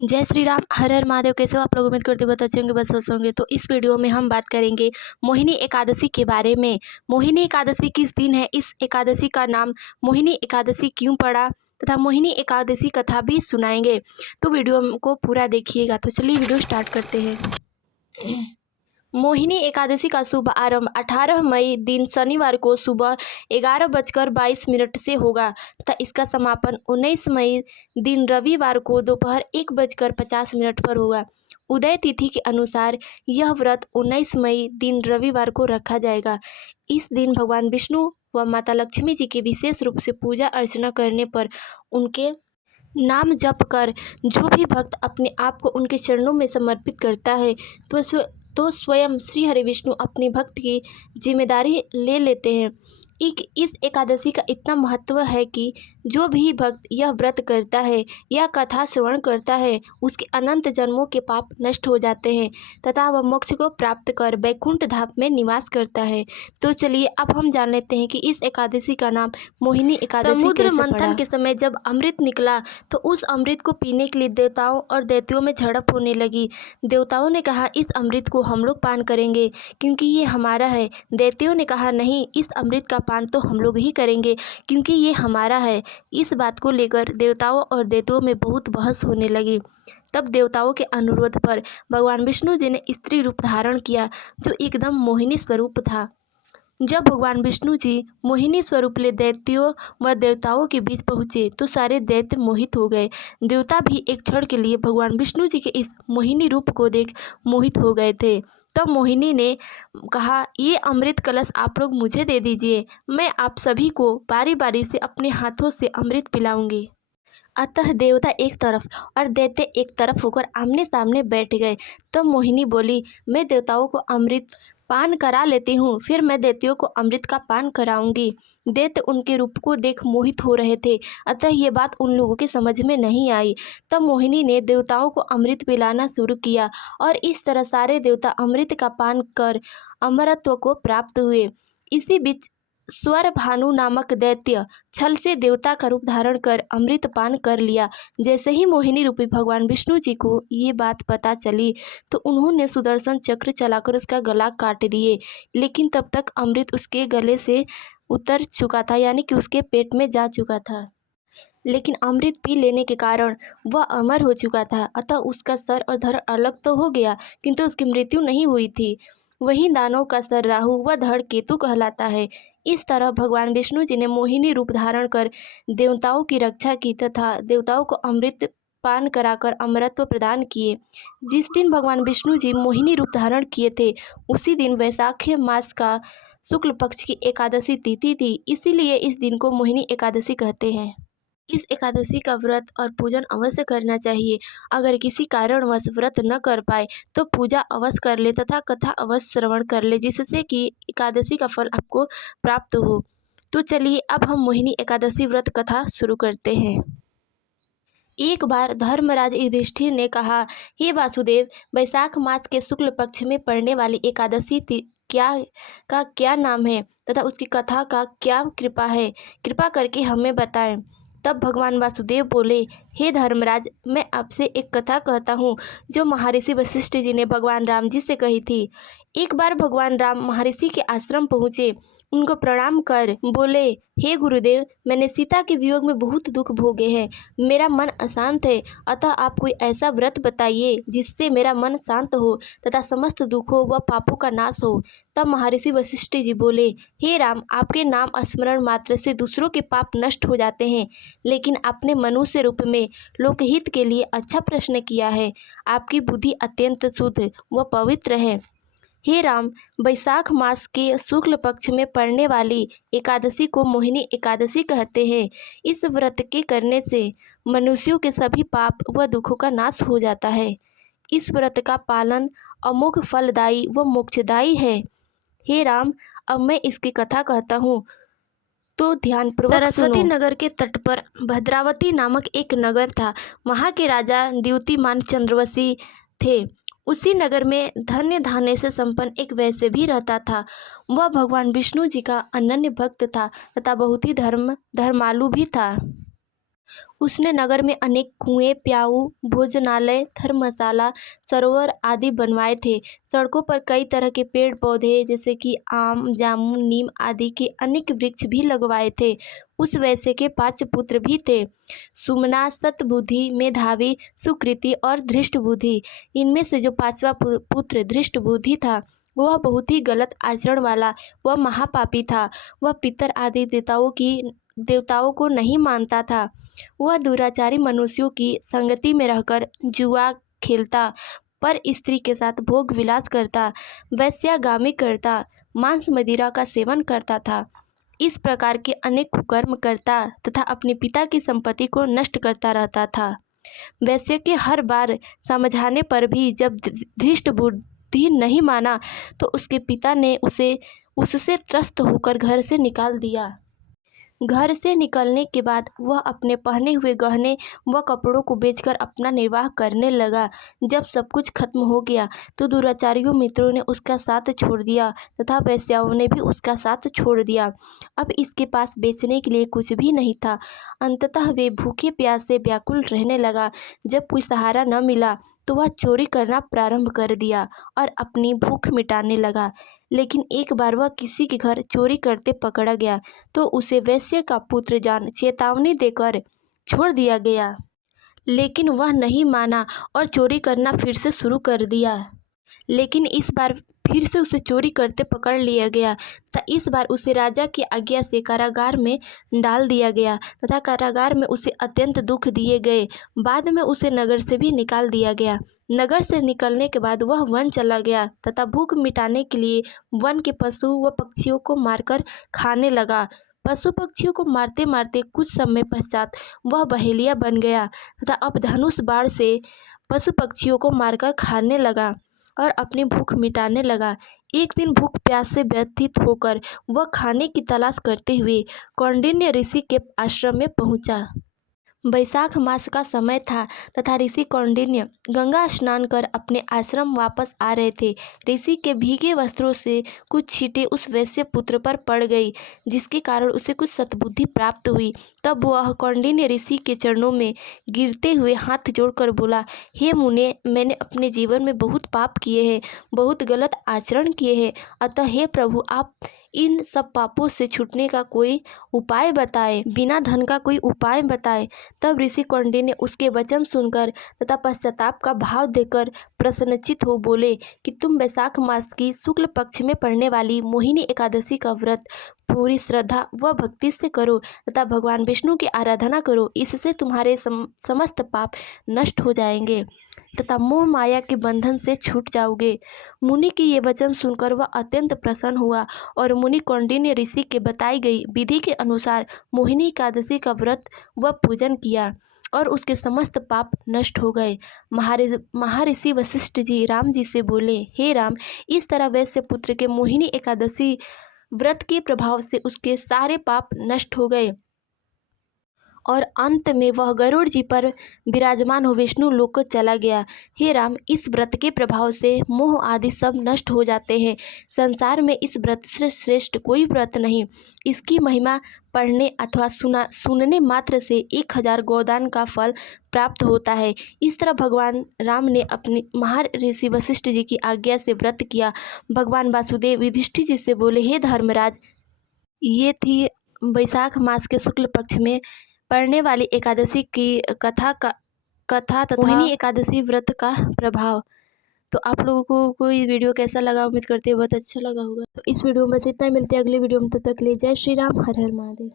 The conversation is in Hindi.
जय श्री राम, हर हर महादेव। कैसे हो आप लोग? उम्मीद करते हो बहुत अच्छे होंगे, बस स्वस्थ होंगे। तो इस वीडियो में हम बात करेंगे मोहिनी एकादशी के बारे में। मोहिनी एकादशी किस दिन है, इस एकादशी का नाम मोहिनी एकादशी क्यों पड़ा, तथा मोहिनी एकादशी कथा भी सुनाएंगे। तो वीडियो को पूरा देखिएगा। तो चलिए वीडियो स्टार्ट करते हैं। मोहिनी एकादशी का शुभ आरंभ 18 मई दिन शनिवार को सुबह 11:22 से होगा तथा इसका समापन 19 मई दिन रविवार को दोपहर 1:50 पर होगा। उदय तिथि के अनुसार यह व्रत 19 मई दिन रविवार को रखा जाएगा। इस दिन भगवान विष्णु व माता लक्ष्मी जी की विशेष रूप से पूजा अर्चना करने पर उनके नाम जप कर जो भी भक्त अपने आप को उनके चरणों में समर्पित करता है तो स्वयं श्री हरि विष्णु अपने भक्त की जिम्मेदारी ले लेते हैं। इस एकादशी का इतना महत्व है कि जो भी भक्त यह व्रत करता है या कथा श्रवण करता है उसके अनंत जन्मों के पाप नष्ट हो जाते हैं तथा वह मोक्ष को प्राप्त कर वैकुंठ धाम में निवास करता है। तो चलिए अब हम जान लेते हैं कि इस एकादशी का नाम मोहिनी एकादशी समुद्र कैसे मंथन पड़ा। के समय जब अमृत निकला तो उस अमृत को पीने के लिए देवताओं और दैत्यों में झड़प होने लगी। देवताओं ने कहा इस अमृत को हम लोग पान करेंगे क्योंकि ये हमारा है। दैत्यों ने कहा नहीं, इस अमृत का पान तो हम लोग ही करेंगे क्योंकि ये हमारा है। इस बात को लेकर देवताओं और दैत्यों में बहुत बहस होने लगी। तब देवताओं के अनुरोध पर भगवान विष्णु जी ने स्त्री रूप धारण किया जो एकदम मोहिनी स्वरूप था। जब भगवान विष्णु जी मोहिनी स्वरूप ले दैत्यों व देवताओं के बीच पहुँचे तो सारे दैत्य मोहित हो गए। देवता भी एक क्षण के लिए भगवान विष्णु जी के इस मोहिनी रूप को देख मोहित हो गए थे। तब मोहिनी ने कहा ये अमृत कलश आप लोग मुझे दे दीजिए, मैं आप सभी को बारी बारी से अपने हाथों से अमृत पिलाऊंगी। अतः देवता एक तरफ और दैत्य एक तरफ होकर आमने सामने बैठ गए। तब मोहिनी बोली मैं देवताओं को अमृत पान करा लेती हूँ, फिर मैं दैत्यों को अमृत का पान कराऊंगी। दैत्य उनके रूप को देख मोहित हो रहे थे, अतः ये बात उन लोगों के समझ में नहीं आई। तब मोहिनी ने देवताओं को अमृत पिलाना शुरू किया और इस तरह सारे देवता अमृत का पान कर अमरत्व को प्राप्त हुए। इसी बीच स्वर भानु नामक दैत्य छल से देवता का रूप धारण कर अमृत पान कर लिया। जैसे ही मोहिनी रूपी भगवान विष्णु जी को ये बात पता चली तो उन्होंने सुदर्शन चक्र चलाकर उसका गला काट दिए, लेकिन तब तक अमृत उसके गले से उतर चुका था, यानी कि उसके पेट में जा चुका था। लेकिन अमृत पी लेने के कारण वह अमर हो चुका था, अतः उसका सर और धड़ अलग तो हो गया किंतु उसकी मृत्यु नहीं हुई थी। वहीं दानव का सर राहु व धड़ केतु कहलाता है। इस तरह भगवान विष्णु जी ने मोहिनी रूप धारण कर देवताओं की रक्षा की तथा देवताओं को अमृत पान कराकर अमरत्व प्रदान किए। जिस दिन भगवान विष्णु जी मोहिनी रूप धारण किए थे उसी दिन वैशाख मास का शुक्ल पक्ष की एकादशी तिथि थी, इसीलिए इस दिन को मोहिनी एकादशी कहते हैं। इस एकादशी का व्रत और पूजन अवश्य करना चाहिए। अगर किसी कारणवश व्रत न कर पाए तो पूजा अवश्य कर ले तथा कथा अवश्य श्रवण कर ले, जिससे कि एकादशी का फल आपको प्राप्त हो। तो चलिए अब हम मोहिनी एकादशी व्रत कथा शुरू करते हैं। एक बार धर्मराज युधिष्ठिर ने कहा, हे वासुदेव, वैशाख मास के शुक्ल पक्ष में पड़ने वाली एकादशी क्या नाम है तथा उसकी कथा का क्या कृपा है, कृपा करके हमें बताएं। तब भगवान वासुदेव बोले, हे धर्मराज, मैं आपसे एक कथा कहता हूँ जो महर्षि वशिष्ठ जी ने भगवान राम जी से कही थी। एक बार भगवान राम महर्षि के आश्रम पहुँचे, उनको प्रणाम कर बोले, हे गुरुदेव, मैंने सीता के वियोग में बहुत दुख भोगे हैं, मेरा मन अशांत है, अतः आप कोई ऐसा व्रत बताइए जिससे मेरा मन शांत हो तथा समस्त दुखों व पापों का नाश हो। तब महर्षि वशिष्ठ जी बोले, हे राम, आपके नाम स्मरण मात्र से दूसरों के पाप नष्ट हो जाते हैं, लेकिन आपने मनुष्य रूप में लोकहित के लिए अच्छा प्रश्न किया है। आपकी बुद्धि अत्यंत शुद्ध व पवित्र है। हे राम, वैशाख मास के शुक्ल पक्ष में पड़ने वाली एकादशी को मोहिनी एकादशी कहते हैं। इस व्रत के करने से मनुष्यों के सभी पाप व दुखों का नाश हो जाता है। इस व्रत का पालन अमोघ फलदायी व मोक्षदायी है। हे राम, अब मैं इसकी कथा कहता हूँ तो ध्यानपूर्वक सरस्वती नगर के तट पर भद्रावती नामक एक नगर था। वहाँ के राजा द्युतिमान चंद्रवंशी थे। उसी नगर में धन्य धान्य से संपन्न एक वैश्य भी रहता था। वह भगवान विष्णु जी का अनन्य भक्त था तथा बहुत ही धर्मालु भी था। उसने नगर में अनेक कुएं, प्याऊ, भोजनालय, धर्मशाला, सरोवर आदि बनवाए थे। सड़कों पर कई तरह के पेड़ पौधे जैसे कि आम, जामुन, नीम आदि के अनेक वृक्ष भी लगवाए थे। उस वैश्य के 5 पुत्र भी थे, सुमना, सतबुद्धि, मेधावी, सुकृति और धृष्टबुद्धि। इनमें से जो 5वां पुत्र धृष्टबुद्धि था, वह बहुत ही गलत आचरण वाला, वह महापापी था। वह पितर आदि देवताओं को नहीं मानता था। वह दुराचारी मनुष्यों की संगति में रहकर जुआ खेलता, पर स्त्री के साथ भोग विलास करता, वेश्यागामी करता, मांस मदिरा का सेवन करता था। इस प्रकार के अनेक कुकर्म करता तथा अपने पिता की संपत्ति को नष्ट करता रहता था। वैश्य के हर बार समझाने पर भी जब धृष्ट बुद्धि नहीं माना, तो उसके पिता ने उसे उससे त्रस्त होकर घर से निकाल दिया। घर से निकलने के बाद वह अपने पहने हुए गहने व कपड़ों को बेचकर अपना निर्वाह करने लगा। जब सब कुछ खत्म हो गया तो दुराचारियों मित्रों ने उसका साथ छोड़ दिया तथा वेश्याओं ने भी उसका साथ छोड़ दिया। अब इसके पास बेचने के लिए कुछ भी नहीं था। अंततः वे भूखे प्यासे व्याकुल रहने लगा। जब कोई सहारा न मिला तो वह चोरी करना प्रारंभ कर दिया और अपनी भूख मिटाने लगा। लेकिन एक बार वह किसी के घर चोरी करते पकड़ा गया तो उसे वैश्य का पुत्र जान चेतावनी देकर छोड़ दिया गया। लेकिन वह नहीं माना और चोरी करना फिर से शुरू कर दिया। लेकिन इस बार फिर से उसे चोरी करते पकड़ लिया गया तथा इस बार उसे राजा की आज्ञा से कारागार में डाल दिया गया तथा कारागार में उसे अत्यंत दुख दिए गए। बाद में उसे नगर से भी निकाल दिया गया। नगर से निकलने के बाद वह वन चला गया तथा भूख मिटाने के लिए वन के पशु व पक्षियों को मारकर खाने लगा। पशु पक्षियों को मारते मारते कुछ समय पश्चात वह बहेलिया बन गया तथा अब धनुष बाण से पशु पक्षियों को मारकर खाने लगा और अपनी भूख मिटाने लगा। एक दिन भूख प्यास से व्यथित होकर वह खाने की तलाश करते हुए कौंडिन्य ऋषि के आश्रम में पहुंचा। बैसाख मास का समय था तथा ऋषि कौंडिन्य गंगा स्नान कर अपने आश्रम वापस आ रहे थे। ऋषि के भीगे वस्त्रों से कुछ छींटे उस वैश्य पुत्र पर पड़ गई, जिसके कारण उसे कुछ सद्बुद्धि प्राप्त हुई। तब वह कौंडिन्य ऋषि के चरणों में गिरते हुए हाथ जोड़कर बोला, हे मुने, मैंने अपने जीवन में बहुत पाप किए हैं, बहुत गलत आचरण किए हैं। अतः हे प्रभु, आप इन सब पापों से छूटने का कोई उपाय बताएं, बिना धन का कोई उपाय बताएं। तब ऋषि कौंडिन्य उसके वचन सुनकर तथा पश्चाताप का भाव देकर प्रसन्नचित हो बोले कि तुम वैशाख मास की शुक्ल पक्ष में पड़ने वाली मोहिनी एकादशी का व्रत पूरी श्रद्धा व भक्ति से करो तथा भगवान विष्णु की आराधना करो। इससे तुम्हारे समस्त पाप नष्ट हो जाएंगे तथा मोह माया के बंधन से छूट जाओगे। मुनि के ये वचन सुनकर वह अत्यंत प्रसन्न हुआ और मुनि कौंडिन्य ऋषि के बताई गई विधि के अनुसार मोहिनी एकादशी का व्रत व पूजन किया और उसके समस्त पाप नष्ट हो गए। महर्षि वशिष्ठ जी राम जी से बोले, हे राम, इस तरह वैश्य पुत्र के मोहिनी एकादशी व्रत के प्रभाव से उसके सारे पाप नष्ट हो गए और अंत में वह गरुड़ जी पर विराजमान हो विष्णु लोक को चला गया। हे राम, इस व्रत के प्रभाव से मोह आदि सब नष्ट हो जाते हैं। संसार में इस व्रत से श्रेष्ठ कोई व्रत नहीं। इसकी महिमा पढ़ने अथवा सुनने मात्र से 1000 गोदान का फल प्राप्त होता है। इस तरह भगवान राम ने अपने महर्षि वशिष्ठ जी की आज्ञा से व्रत किया। भगवान वासुदेव युधिष्ठिर जी से बोले, हे धर्मराज, ये थी बैसाख मास के शुक्ल पक्ष में पढ़ने वाली एकादशी की कथा तथा मोहिनी एकादशी व्रत का प्रभाव। तो आप लोगों को ये वीडियो कैसा लगा, उम्मीद करते हैं बहुत अच्छा लगा होगा। तो इस वीडियो में बस इतना ही, मिलते हैं अगले वीडियो में, तब तक के लिए जय श्री राम, हर हर महादेव।